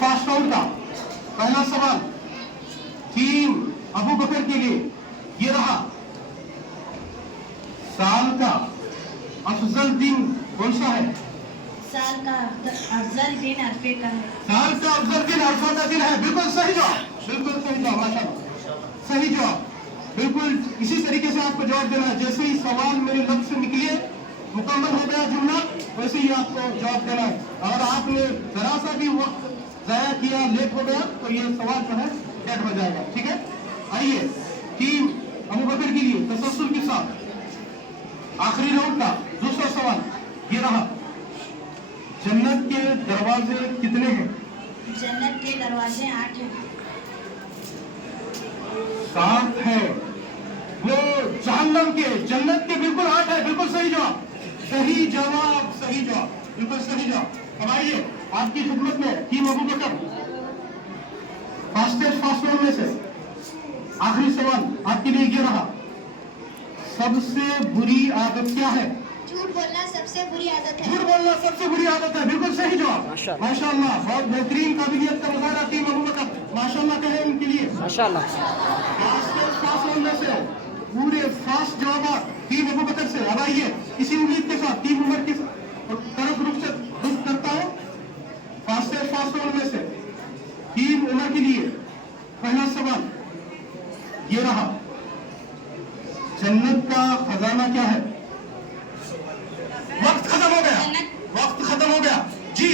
Fast round का पहला सवाल टीम अबू बकर के लिए ये रहा। साल का अफजल दिन कौन सा है? साल का अफजल दिन अरफे का है। साल का अफजल दिन अरफा का दिन है। बिल्कुल सही जवाब, बिल्कुल सही जवाब, माशाल्लाह, सही जवाब। बिल्कुल इसी तरीके से आपको जवाब देना है। जैसे ही सवाल मेरे लफ्ज से निकले, मुकम्मल हो गया जुमला, वैसे ही आपको जवाब देना है। अगर आपने जरा सा भी वक्त जाया किया, लेट हो गया, तो ये सवाल जो है डेड हो जाएगा। ठीक है, आइए टीम अबू बकर के लिए तसल्सल के साथ आखिरी राउंड का दूसरा सवाल ये रहा। जन्नत के दरवाजे कितने हैं? जन्नत के दरवाजे 8 हैं। 7 है। वो जहन्नम के, जन्नत के बिल्कुल 8 है। बिल्कुल सही जवाब, सही जवाब, सही जवाब, बिल्कुल सही जवाब। अब आइए आपकी खिदमत में टीम अबू बकर फास्टेस्ट फास्ट राउंड में से आखिरी सवाल आपके लिए ये रहा। सबसे बुरी आदत क्या है? झूठ बोलना सबसे बुरी आदत है। झूठ बोलना सबसे बुरी आदत है। बिल्कुल सही जवाब, माशाल्लाह, बहुत बेहतरीन काबिलियत का मुजाहरा टीम अबू बकर, माशाल्लाह कहें उनके लिए। माशाल्लाह। से पूरे फास्ट जवाब टीम अबू बकर से। अब आइए इसी उम्मीद के साथ टीम उमर की तरफ रुख करता हूं। फास्टेस्ट फास्ट राउंड में से टीम उमर के लिए पहला सवाल ये रहा। जन्नत का खजाना क्या है? वक्त खत्म हो गया, वक्त खत्म हो गया जी।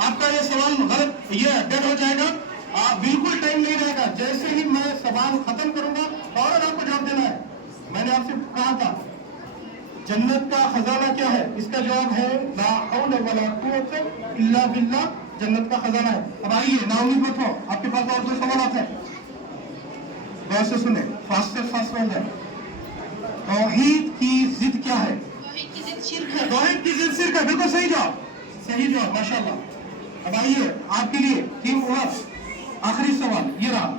आपका ये सवाल गलत, ये डेड हो जाएगा। आप बिल्कुल टाइम नहीं रहेगा। जैसे ही मैं सवाल खत्म करूंगा फौरन आपको जवाब देना है। मैंने आपसे कहा था जन्नत का खजाना क्या है? इसका जवाब है ला हौल वला कुव्वता इल्ला बिल्लाह। जन्नत का खजाना है। अब आइए नाउमीद मत हो, आपके पास और 2 सवाल हैं। गौर से सुने, फास्टेस्ट फास्ट राउंड है। तौहीद की जिद क्या है? तौहीद की जिद शिर्क है। तौहीद की जिद शिर्क है। बिल्कुल सही जवाब, सही जवाब, माशाल्लाह। अब आइए आपके लिए टीम उमर आखिरी सवाल ये रहा।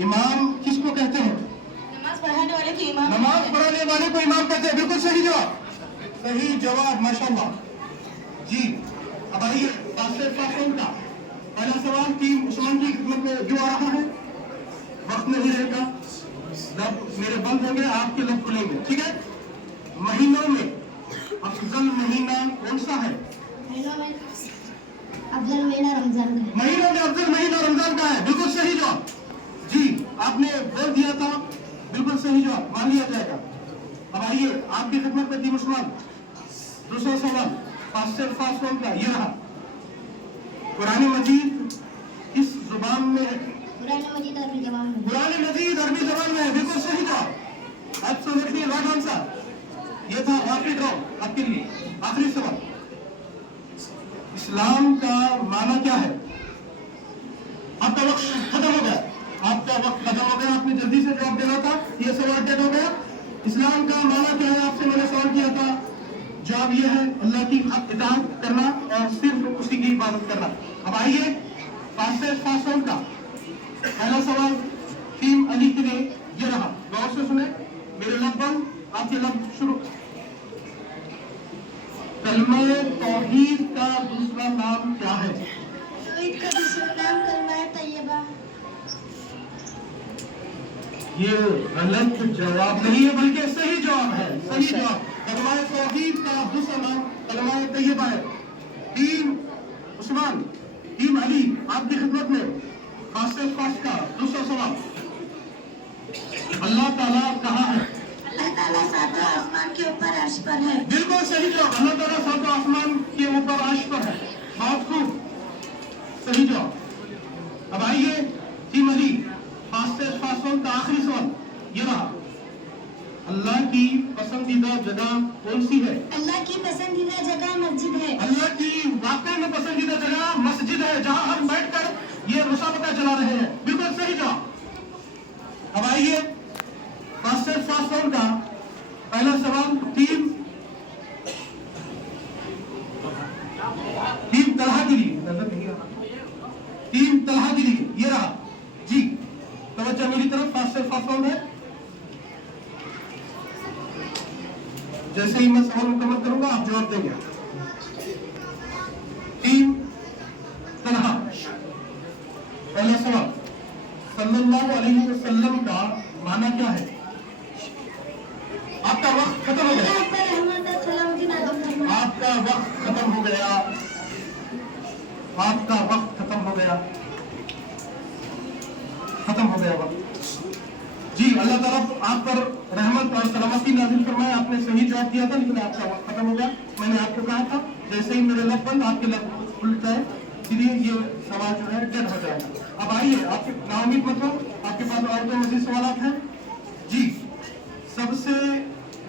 इमाम किसको कहते हैं? नमाज पढ़ाने वाले को इमाम। नमाज पढ़ाने वाले को इमाम कहते हैं। बिल्कुल सही जवाब, सही जवाब, माशाल्लाह जी। अब आइए फास्टेस्ट फास्ट राउंड का पहला सवाल टीम उस्मान की खिदमत में जो आ रहा है। वक्त नहीं रहेगा, लब मेरे बंद होंगे, आपके लब खुलेंगे। ठीक है, महीनों में अफजल महीना कौन सा है? महीनों में अफजल महीना रमजान का है। महीनों में अफजल महीना रमजान का है। बिल्कुल सही जवाब जी, आपने बोल दिया था, बिल्कुल सही जवाब, मान लिया जाएगा। अब आइए आपकी खिदमत में टीम उस्मान दूसरा सवाल फास्टेस्ट फास्ट राउंड का ये रहा। कुरान मजीद किस जुबान में है? कुरान मजीद अरबी ज़बान में। कुरान मजीद अरबी जबान में है। बिल्कुल सही जवाब, एब्सोल्युटली राइट आंसर। ये था रैपिड राउंड आपके लिए। आखिरी सवाल, इस्लाम का माना क्या है? आपका वक्त खत्म हो गया, आपका वक्त खत्म हो गया। आपने जल्दी से जवाब देना था, ये सवाल डेड हो गया। इस्लाम का माना क्या है? आपसे मैंने सवाल किया था, जवाब ये है अल्लाह की इताअत करना और सिर्फ उसी की इबादत करना। अब आइए फास्टेस्ट फास्ट राउंड का पहला सवाल टीम अली के लिए ये रहा। गौर से सुने, मेरे लब बंद, आपके लब शुरू। कलमा तौहीद का दूसरा नाम क्या है? तौहीद का दूसरा नाम कलमा तैयबा। ये गलत जवाब नहीं है, बल्कि सही जवाब है, सही जवाब। कलमा तौहीद का दूसरा नाम कलमा तैयबा है। टीम उस्मान, टीम अली आपकी खिदमत में फास्टेस्ट फास्ट का दूसरा सवाल। अल्लाह ताला कहाँ है? अल्लाह ताला सातों आसमान के ऊपर अर्श पर है। बिल्कुल सही जवाब, अल्लाह ताला सातों आसमान के ऊपर अर्श पर है। बहुत खूब, सही जवाब। अब आइए team Ali fastest fast round का आखिरी सवाल ये रहा। अल्लाह की पसंदीदा जगह कौन सी है? अल्लाह की पसंदीदा जगह मस्जिद है। अल्लाह की वाकई में पसंदीदा जगह मस्जिद है, जहां हम बैठकर ये मुसाबका चला रहे हैं। बिल्कुल सही जवाब। अब आइए फास्टेस्ट फास्ट राउंड का पहला सवाल टीम तलहा के लिए, टीम तलहा के लिए ये रहा जी। तवज्जो मेरी तरफ, फास्टेस्ट फास्ट राउंड है। जैसे ही मैं सवाल मुकम्मल करूंगा आप जवाब देंगे। टीम तलहा पहला सवाल, सल्लल्लाहु अलैहि वसल्लम का माना क्या है? आपका वक्त खत्म हो गया, आपका वक्त खत्म हो गया, आपका वक्त खत्म हो गया, खत्म हो गया वक्त। जी, अल्लाह ताला आप पर रहमत और सलामती नाज़िल फरमाए। आपने सही जवाब दिया था, लेकिन आपका वक्त खत्म हो गया। मैंने आपको कहा था जैसे ही मेरे लब बंद आपके लब खुल जाए, इसलिए ये सवाल जो है डेड हो जाएगा। अब आइए, आपके नाउमीद मत हो, आपके पास और कोई मज़ीद सवालात हैं? जी, सबसे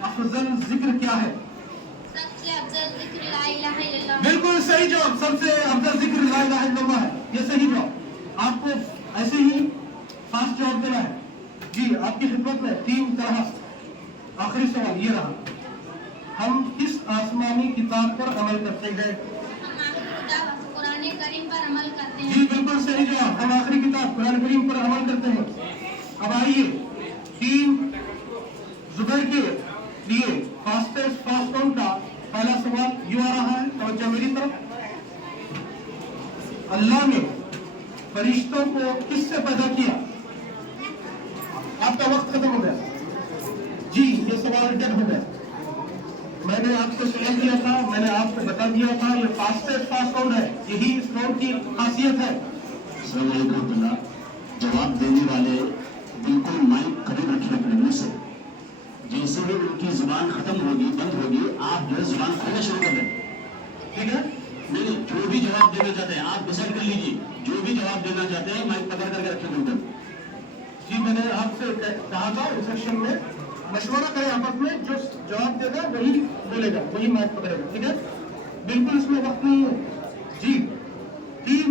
अफजल जिक्र क्या है? सबसे अफजल जिक्र ला इलाहा इल्लल्लाह। बिल्कुल सही जवाब, सबसे अफजल जिक्र ला इलाहा इल्लल्लाह है, ये सही जवाब। आपको ऐसे ही फास्ट जवाब देना है। जी, आपकी खिदमत में 3 तरह। आखिरी सवाल ये रहा, हम किस आसमानी किताब पर अमल करते हैं? हम आखिरी किताब कुरान करीम पर अमल करते हैं। जी, बिल्कुल सही जवाब, हम आखिरी किताब कुरान करीम पर अमल करते हैं। अब आइए, टीम जुबैर के लिए फास्टेस्ट फास्ट राउंड का पहला सवाल यूं आ रहा है, तवज्जो मेरी तरफ। अल्लाह ने फरिश्तों को किससे पैदा किया? आपका वक्त खत्म हो गया। जी, ये सवाल डेड हो गया। मैंने आपको सवाल दिया था, मैंने आपको बता दिया था, ये फास्टेस्ट फास्ट राउंड है, यही इस राउंड की खासियत है। अस्सलाम वालेकुम रहमतुल्लाह। जवाब देने वाले बिल्कुल माइक करीब रखे अपने मुंह से। जैसे ही उनकी जुबान खत्म होगी, बंद होगी, आप जो है जुबान खोलना शुरू कर दें। ठीक है? नहीं, जो भी जवाब देना चाहते हैं आप डिसाइड कर लीजिए। जो भी जवाब देना चाहते हैं माइक पकड़ करके रखें बिल्कुल। जी, मैंने आपसे कहा था इस सेक्शन में मशवरा करें आपस में, जो जवाब देगा वही बोलेगा, वही माइक पकड़ेगा। ठीक है? बिल्कुल इसमें वक्त नहीं है। जी, टीम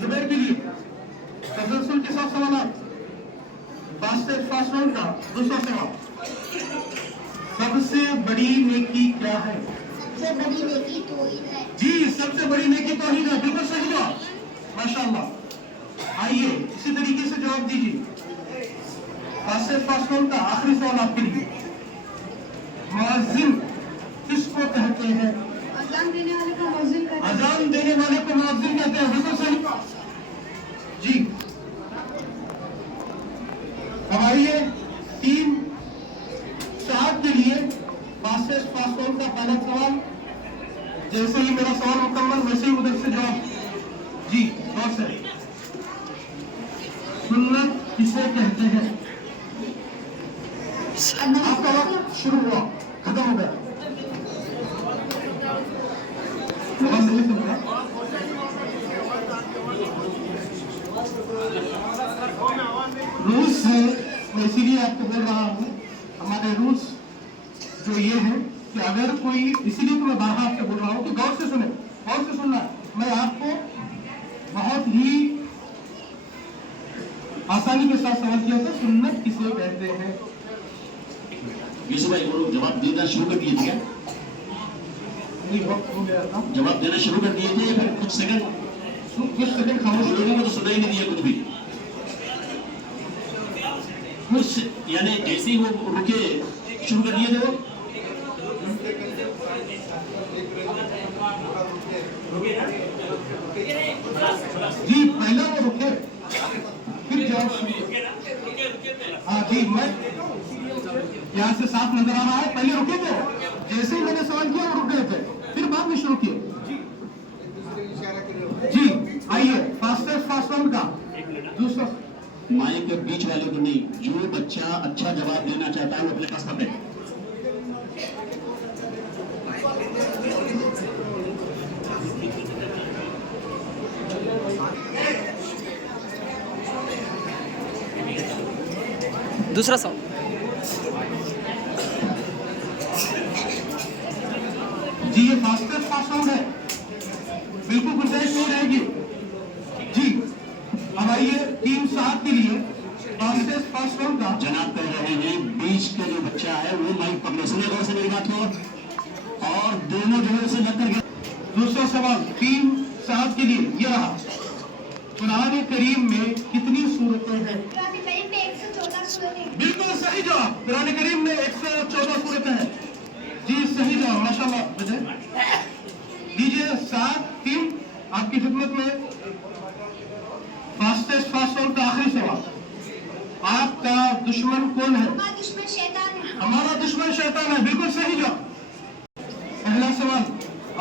जुबैर के लिए तसलसल के साथ सवाल। फास्टेस्ट फास्ट राउंड का दूसरा सवाल, सबसे बड़ी नेकी क्या है? सबसे बड़ी नेकी तौहीद है। जी, सबसे बड़ी नेकी तौहीद है, बिल्कुल सही जवाब, माशाअल्लाह। आइए, इसी तरीके से जवाब दीजिए। फास्टेस्ट फास्ट राउंड का आखिरी सवाल आपके लिए, मुअज्जिन किसको कहते हैं? अज़ान देने वाले को मुअज्जिन कहते हैं। अजान देने वाले को मुअज्जिन कहते हैं, बिल्कुल सही। जी, अब आइए, टीम सात के लिए फास्टेस्ट फास्ट राउंड का पहला सवाल। जैसे ही मेरा सवाल मुकम्मल, वैसे ही उधर से जवाब। जी, गौर से। सुन्नत किसे कहते हैं? आपका वक्त शुरू हुआ, खत्म हो गया। आवाज नहीं सुन रहा? रूल्स है, मैं इसीलिए आपको बोल रहा हूँ। हमारे रूल्स जो ये है कि अगर कोई, इसीलिए तो मैं बार बार आपसे बोल रहा हूँ कि गौर से सुने, गौर से सुनना। मैं आपको बहुत ही आसानी के साथ सवाल किया था, सुन्नत किसे कहते हैं? यूसुफ भाई, वो लोग जवाब देना शुरू कर दिए थे क्या? नहीं, वक्त हो गया था, जवाब देना शुरू कर दिए थे, फिर कुछ सेकंड कुछ सेकंड खामोश हो लोगों को तो सुना ही नहीं दिया कुछ भी। कुछ यानी जैसे ही वो रुके शुरू कर दिए थे वो। जी, पहले वो रुके, फिर जवाब। हाँ जी, मैं यहाँ से साफ नजर आ रहा है, पहले रुके थे, जैसे ही मैंने सवाल किया वो रुक गए थे, फिर बाद में शुरू किए। जी, आइए, फास्टेस्ट फास्ट राउंड का दूसरा। माइक के बीच वाले को नहीं, जो बच्चा अच्छा जवाब देना चाहता है वो अपने पास पकड़े। दूसरा सवाल, जी, ये फास्टेस्ट फास्ट राउंड है, बिल्कुल गुंजाइश नहीं रहेगी। जी, अब आइए, टीम 7 के लिए फास्टेस्ट फास्ट राउंड का। जनाब कह रहे हैं बीच का जो बच्चा है वो माइक पकड़े। सुने गौर से मेरी बात को, और दोनों जो है उसे लग करके। दूसरा सवाल टीम 7 के लिए ये रहा, कुरान करीम में कितनी सूरतें हैं? कुरान करीम में 114 सूरतें हैं। बिल्कुल सही जवाब, कुरान करीम में 114 सूरतें हैं। जी, सही जवाब, माशाल्लाह। विजय दीजिए। 7 टीम आपकी खिदमत में फास्टेस्ट کا दुश्मन कौन है? हमारा दुश्मन शैतान है। हमारा दुश्मन शैतान है। बिल्कुल सही जवाब। पहला सवाल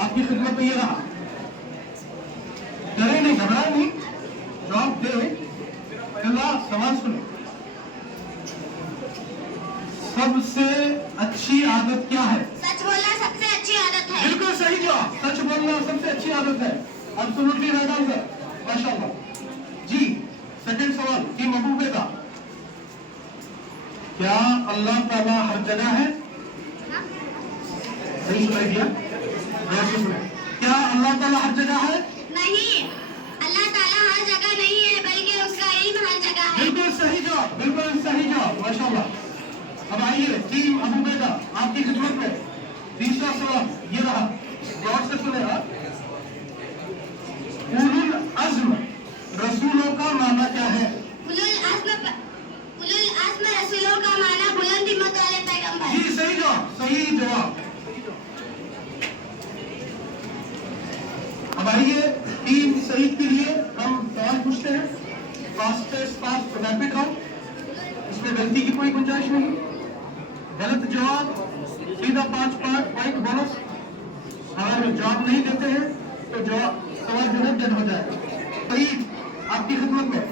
आपकी खिदमत में ये रहा। डरे नहीं, घबराए नहीं, जवाब दे। पहला सवाल सुनो। सबसे अच्छी आदत क्या है? सच बोलना सबसे अच्छी आदत है। बिल्कुल सही जवाब। सच बोलना सबसे अच्छी आदत है। एब्सोल्युटली राइट आंसर, माशाल्लाह जी। सेकंड सवाल की महबूबेदा, क्या अल्लाह ताला हर जगह है? सही सुनाई दिया? क्या अल्लाह ताला हर जगह है? नहीं, अल्लाह ताला हर जगह नहीं है, बल्कि उसका इल्म हर जगह है। बिल्कुल सही जवाब, बिल्कुल सही जवाब, माशाल्लाह। अब आइए टीम अबू बेदा आपकी खिदमत में तीसरा सवाल ये रहा। गौर से सुनेगा। उलुल अज़्म रसूलों का माना क्या है? उलुल अज़्म रसूलों का माना बुलंद हिम्मत वाले पैगंबर। जी सही जवाब, सही जवाब। अब आइए टीम शहीद के लिए हम सवाल पूछते हैं। फास्ट रैपिड राउंड, इसमें गलती की कोई गुंजाइश नहीं। गलत जवाब सीधा 5 पॉइंट बोनस। अगर जवाब नहीं देते हैं तो जवाब सवाल जो है डेड हो जाएगा। शहीद आपकी खिदमत में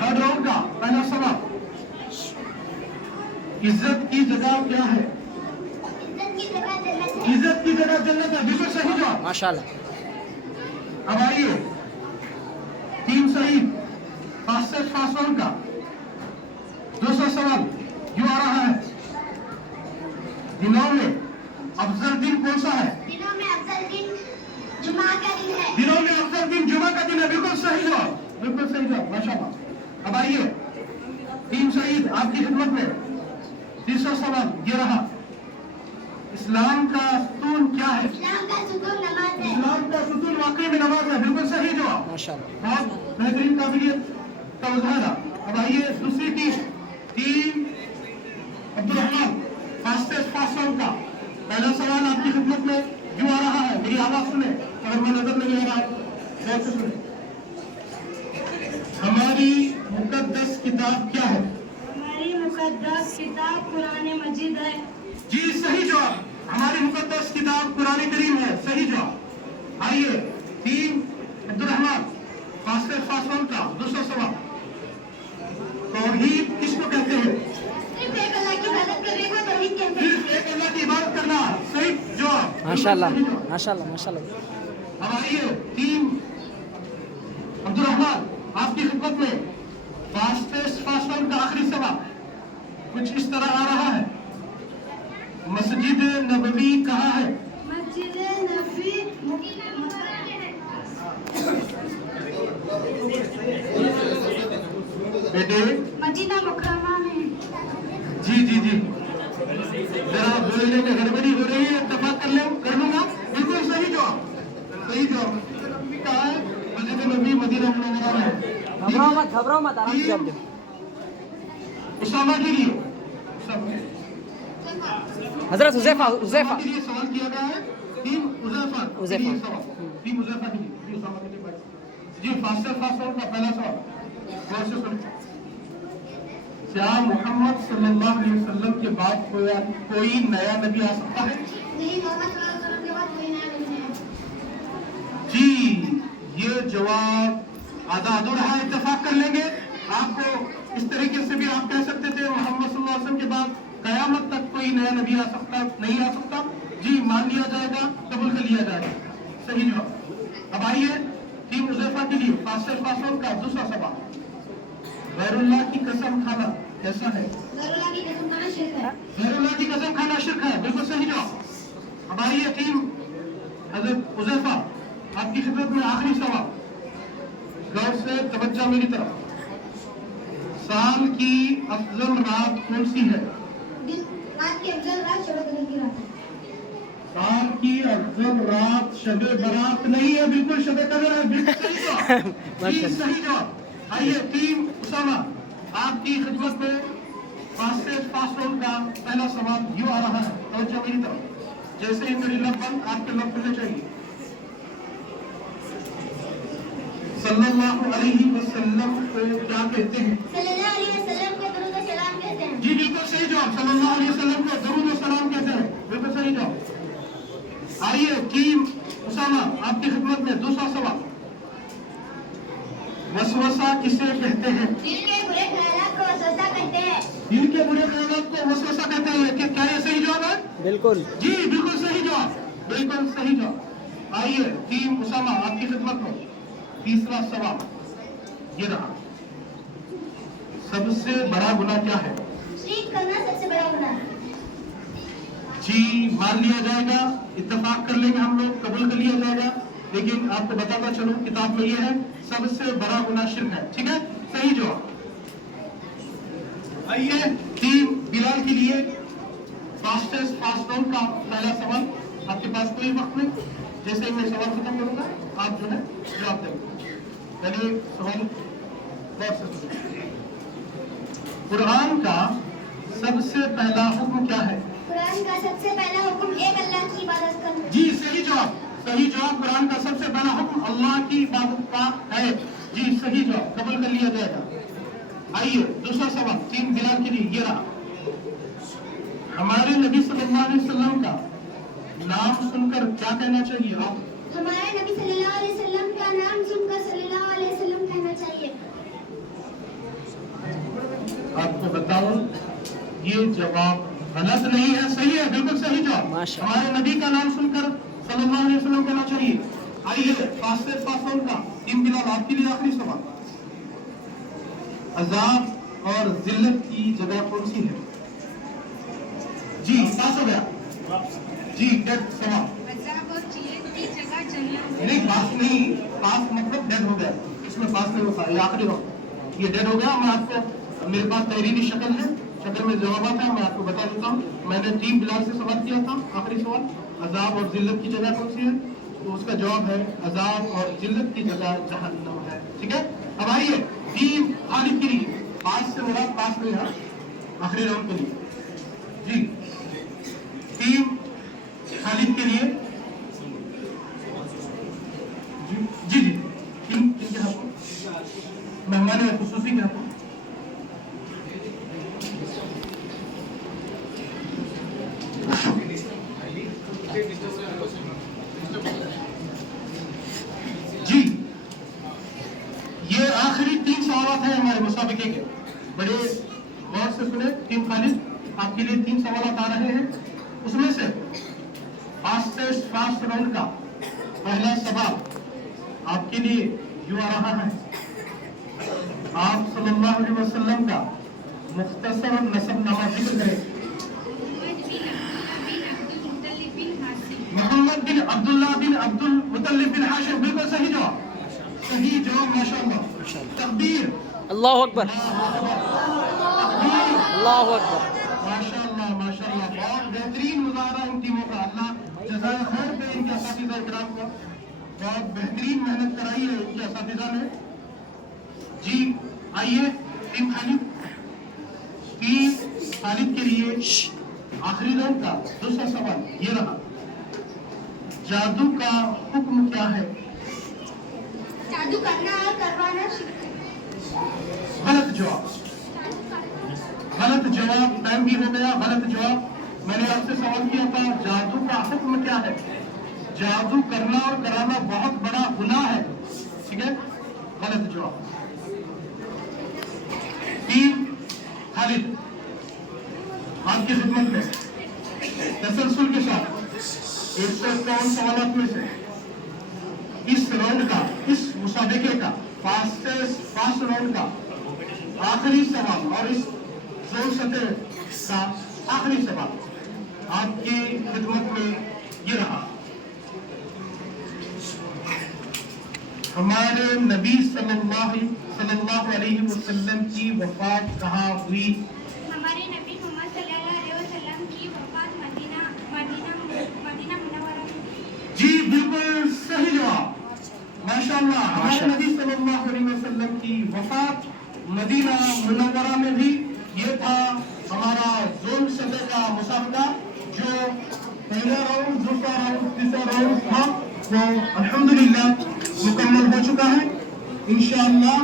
थर्ड राउंड का पहला सवाल, इज्जत की जगह क्या है? इज्जत की जगह जन्नत है। इज्जत की जगह जन्नत है। बिल्कुल सही जवाब, माशाल्लाह। अब आइए टीम शहीद फास्ट राउंड का दूसरा सवाल जो आ रहा है। दिनों में अफजल दिन कौन सा है? दिनों में अफजल दिन जुमा का दिन है। दिनों में अफजल दिन जुमा का दिन है। बिल्कुल सही जवाब, बिल्कुल सही जवाब, माशाल्लाह। अब आइए टीम शहीद आपकी खिदमत में तीसरा सवाल ये रहा। इस्लाम का सुतून क्या है? इस्लाम का सुकून नमाज है। इस्लाम का सुतून वाकई में नमाज है। बिल्कुल सही जवाब, माशाल्लाह। बहुत बेहतरीन काबिलियत का मुजाहरा। अब आइए दूसरी team Abdul Rahman fast round का पहला सवाल आपकी खिदमत में जो आ रहा है। मेरी आवाज सुने, अगर मैं नजर नहीं आ रहा गौर से सुने। हमारी मुकद्दस किताब क्या है? हमारी मुकद्दस किताब कुरान मजीद है। जी सही जवाब। हमारी मुकद्दस किताब कुरान करीम है। सही जवाब। आइए team Abdul Rahman fast round का दूसरा सवाल, तौहीद किसको कहते हैं? सिर्फ एक अल्लाह की इबादत करने को तौहीद कहते हैं। सिर्फ एक अल्लाह की इबादत करना। सही जवाब, माशाल्लाह, सही जवाब। माशाल्लाह, माशाल्लाह। अब आइए टीम अब्दुल रहमान आपकी खिदमत में फास्ट राउंड का आखिरी सवाल कुछ इस तरह आ रहा है। मस्जिद नबवी कहाँ है? मस्जिद नबवी बेटे मदीना मुकर्रमा में। जी जी जी, जरा बोलने में गड़बड़ी हो रही है, इत्तेफाक कर लूंगा। बिल्कुल सही जवाब, सही जवाब। कहा है मस्जिद नबी मदीना मुनव्वरा में है। घबराओ मत, आराम से जवाब दो। उसामा के लिए हजरत हुज़ैफा के लिए सवाल किया गया है। टीम उज़ैफा उज़ैफा। के लिए सवाल। टीम उज़ैफा के लिए जी, उसामा के लिए भाई। जी फास्ट राउंड का पहला सवाल गौर से सुनिए। क्या मोहम्मद सल्लल्लाहु अलैहि वसल्लम के बाद कोई नया नबी आ सकता है? नहीं, मोहम्मद सल्लल्लाहु अलैहि वसल्लम के बाद कोई नया नहीं है। जी ये जवाब आधा अधूरा है, इत्तेफाक कर लेंगे। आपको इस तरीके से भी आप कह सकते थे मोहम्मद सल्लल्लाहु अलैहि वसल्लम के बाद कयामत तक कोई नया नबी आ सकता नहीं आ सकता। जी मान लिया जाएगा, कबूल कर लिया जाएगा। सही जवाब। अब आइए टीम उज़ैफा के लिए फास्ट राउंड का दूसरा सवाल, गैरुल्लाह की कसम खाना कैसा है? गैरुल्लाह की कसम खाना शिर्क है। गैरुल्लाह की कसम खाना शिर्क है। बिल्कुल सही जवाब। अब आइए टीम हजरत उज़ैफा आपकी खिदमत में आखिरी सवाल, गौर से तवज्जो मेरी तरफ। साल की अफजल रात कौन सी है? आज की अफजल रात शब कदर की रात है। साल की अफजल रात शबे बरात नहीं है, बिल्कुल शबे कदर है। बिल्कुल सही जवाब, जी सही जवाब। आइए टीम उसामा आपकी खिदमत में फास्ट राउंड का पहला सवाल यूं आ रहा है। तवज्जो मेरी तरफ, जैसे ही मेरी लब बंद आपके लब खुलने चाहिए। सल्लल्लाहु अलैहि वसल्लम को क्या कहते हैं? सल्लल्लाहु علیہ وسلم کو درود و سلام کہتے ہیں؟ جی بالکل صحیح جواب، صلی اللہ علیہ وسلم کو درود و سلام کہتے ہیں، بالکل صحیح جواب۔ آئیے ٹیم اسامہ آپ کی خدمت میں دوسرا سوال، وسوسہ کسے کہتے ہیں؟ دل کے برے خیالات کو وسوسہ کہتے ہیں۔ دل کے برے خیالات کو وسوسہ کہتے ہیں، کہ کیا یہ صحیح جواب ہے؟ بالکل جی بالکل صحیح جواب، بالکل صحیح جواب۔ آئیے ٹیم اسامہ آپ کی خدمت میں تیسرا سوال یہ رہا، سب سے بڑا گناہ کیا ہے؟ شرک کرنا سب سے بڑا گناہ ہے۔ جی مان لیا جائے گا، اتفاق کر لیں گے ہم لوگ، قبول کر لیا جائے گا، لیکن آپ کو بتاتا چلوں کتاب میں یہ ہے سب سے بڑا گناہ شرک ہے، ٹھیک ہے، صحیح جواب۔ آئیے ٹیم بلال کے لیے فاسٹسٹ فاسٹ راؤنڈ کا پہلا سوال، آپ کے پاس کوئی وقت نہیں، جیسے ہی میں سوال ختم کروں گا آپ جو ہے جواب دیں گے۔ پہلے سوال غور سے سنیں۔ قرآن کا سب سے پہلا حکم کیا ہے؟ قرآن کا سب سے پہلا حکم ایک اللہ کی عبادت کرنا۔ جی صحیح جواب، صحیح جواب، قرآن کا سب سے پہلا حکم اللہ کی عبادت کا ہے، جی صحیح جواب، قبول کر لیا جائے گا۔ آئیے دوسرا سوال ٹیم بلال کے لیے یہ رہا، ہمارے نبی صلی اللہ علیہ وسلم کا نام سن کر کیا کہنا چاہیے؟ آپ ہمارے نبی صلی اللہ علیہ وسلم کا نام سن کر صلی اللہ علیہ وسلم کہنا چاہیے۔ آپ کو بتاؤں یہ جواب غلط نہیں ہے، صحیح ہے، بالکل صحیح جواب، ماشاء ہمارے نبی کا نام سن کر صلی اللہ علیہ وسلم کہنا چاہیے۔ آئیے فاسٹ فاسٹ کا ٹیم بلال آپ کے لیے آخری سوال، عذاب اور ذلت کی جگہ کون سی ہے؟ جی پاس ہو گیا، جی ڈیڈ سوال، عذاب اور ذلت کی جگہ جنت۔ نہیں پاس نہیں، پاس مطلب ڈیڈ ہو گیا، اس میں پاس نہیں ہوتا، یہ آخری وقت، یہ ڈیڈ ہو گیا۔ میں آپ کو میرے پاس تحریری شکل ہے، شکل میں جوابات ہیں، میں آپ کو بتا دیتا ہوں۔ میں نے ٹیم بلال سے سوال کیا تھا، آخری سوال، عذاب اور ذلت کی جگہ کون سی ہے؟ تو اس کا جواب ہے عذاب اور ذلت کی جگہ جہنم ہے، ٹھیک ہے۔ اب آئیے ٹیم خالد کے لیے، پاس سے مراد پاس نہیں ہے، آخری راؤنڈ کے لیے، جی ٹیم خالد کے لیے، جی جی کن کے ہاتھوں؟ مہمان خصوصی کے ہاتھوں۔ جی یہ آخری 3 سوالات ہیں ہمارے مسابقے کے، بڑے غور سے سنیں ٹیم خالد، آپ کے لیے 3 سوالات آ رہے ہیں، اس میں سے فاسٹسٹ فاسٹ راؤنڈ کا پہلا سوال آپ کے لیے یوں آ رہا ہے، آپ صلی اللہ علیہ وسلم کا مختصر نسب نامہ ذکر کریں۔ محمد بن عبداللہ بن عبد المطلب بن ہاشم، بالکل صحیح جواب، صحیح جواب، ماشاءاللہ، تقدیر، اللہ اکبر، تقدیر، اللہ اکبر، ماشاءاللہ ماشاءاللہ، بہت بہترین مظاہرہ ان ٹیموں کا، اللہ جزائے خیر دے ان کے اساتذہ اکرام کو، بہت بہترین محنت کرائی ہے ان کے اساتذہ نے۔ جی آئیے ٹیم خالد، ٹیم خالد کے لیے آخری راؤنڈ کا دوسرا سوال یہ رہا، جادو کا حکم کیا ہے؟ جادو کرنا اور کروانا شرک ہے۔ غلط جواب، غلط جواب، ٹائم بھی ہو گیا، غلط جواب۔ میں نے آپ سے سوال کیا تھا جادو کا حکم کیا ہے؟ جادو کرنا اور کرانا بہت بڑا گناہ ہے، ٹھیک ہے، غلط جواب۔ ٹیم خالد آپ کی خدمت میں تسلسل کے ساتھ 151 سوالات میں سے اس راؤنڈ کا، اس مسابقے کا فاسٹ راؤنڈ کا آخری سوال اور اس زون سطح کا آخری سوال آپ کی خدمت میں یہ رہا، ہمارے نبی صلی اللہ علیہ وسلم کی وفات کہاں ہوئی؟ ہمارے نبی محمد صلی اللہ علیہ وسلم کی وفات مدینہ منورہ میں۔ جی بالکل صحیح جواب، ماشاءاللہ، ہمارے نبی صلی اللہ علیہ وسلم کی وفات مدینہ منورہ میں بھی۔ یہ تھا ہمارا زون سطح کا مسابقہ، جو پہلا راؤنڈ، دوسرا راؤنڈ، تیسرا راؤنڈ تھا، وہ الحمدللہ مکمل ہو چکا ہے۔ انشاءاللہ